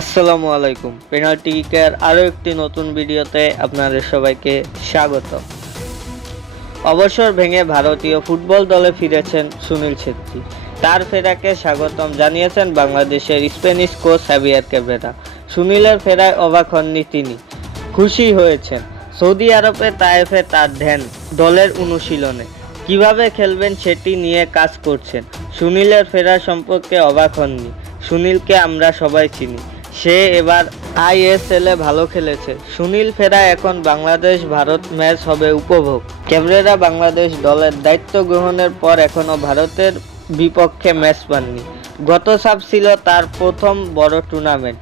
আসসালামু আলাইকুম। পেনাল্টি কিকের আরও একটি নতুন ভিডিওতে আপনাদের সবাইকে স্বাগত। অবসর ভেঙে ভারতীয় ফুটবল দলে ফিরেছেন সুনীল ছেত্রী। তার ফেরাকে স্বাগতম জানিয়েছেন বাংলাদেশের স্প্যানিশ কোচ হাভিয়ার ক্যাব্রেরা। সুনীলের ফেরায় অবাক হননি তিনি, খুশি হয়েছেন। সৌদি আরবে তায়েফে তার ধ্যান, দলের অনুশীলনে কিভাবে খেলবেন সেটি নিয়ে কাজ করছেন। সুনীলের ফেরা সম্পর্কে অবাক হননি। সুনীলকে আমরা সবাই চিনি, সে এবার আইএসএলে ভালো খেলেছে। সুনীল ফেরা এখন বাংলাদেশ ভারত ম্যাচ হবে উপভোগ। ক্যাব্রেরা বাংলাদেশ দলের দায়িত্ব গ্রহণের পর এখনও ভারতের বিপক্ষে ম্যাচ পাননি। গত সাপ ছিল তার প্রথম বড় টুর্নামেন্ট,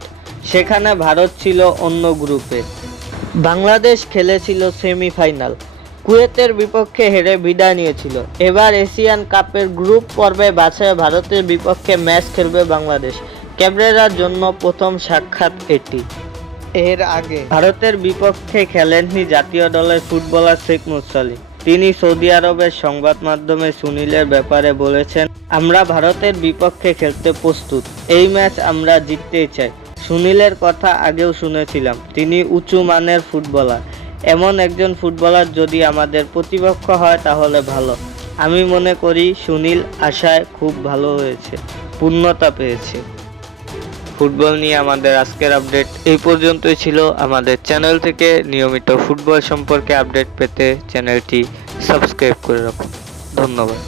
সেখানে ভারত ছিল অন্য গ্রুপে। বাংলাদেশ খেলেছিল সেমিফাইনাল, কুয়েতের বিপক্ষে হেরে বিদায় নিয়েছিল। এবার এশিয়ান কাপের গ্রুপ পর্বে বাছাইয়ে ভারতের বিপক্ষে ম্যাচ খেলবে বাংলাদেশ। ক্যাব্রেরার জন্য প্রথম সাক্ষাৎ এটি। এর আগে ভারতের বিপক্ষে খেলেননি জাতীয় দলের ফুটবলার শেখ মুরসালিন। তিনি সৌদি আরবের সংবাদ মাধ্যমে সুনীলের ব্যাপারে বলেছেন, আমরা ভারতের বিপক্ষে খেলতে প্রস্তুত, এই ম্যাচ আমরা জিততেই চাই। সুনীলের কথা আগেও শুনেছিলাম, তিনি উঁচু মানের ফুটবলার। এমন একজন ফুটবলার যদি আমাদের প্রতিপক্ষ হয় তাহলে ভালো। আমি মনে করি সুনীল আশায় খুব ভালো হয়েছে, পূর্ণতা পেয়েছে। ফুটবল নিয়ে আমাদের আজকের আপডেট এই পর্যন্তই ছিল। আমাদের চ্যানেল থেকে নিয়মিত ফুটবল সম্পর্কে আপডেট পেতে চ্যানেলটি সাবস্ক্রাইব করে রাখুন। ধন্যবাদ।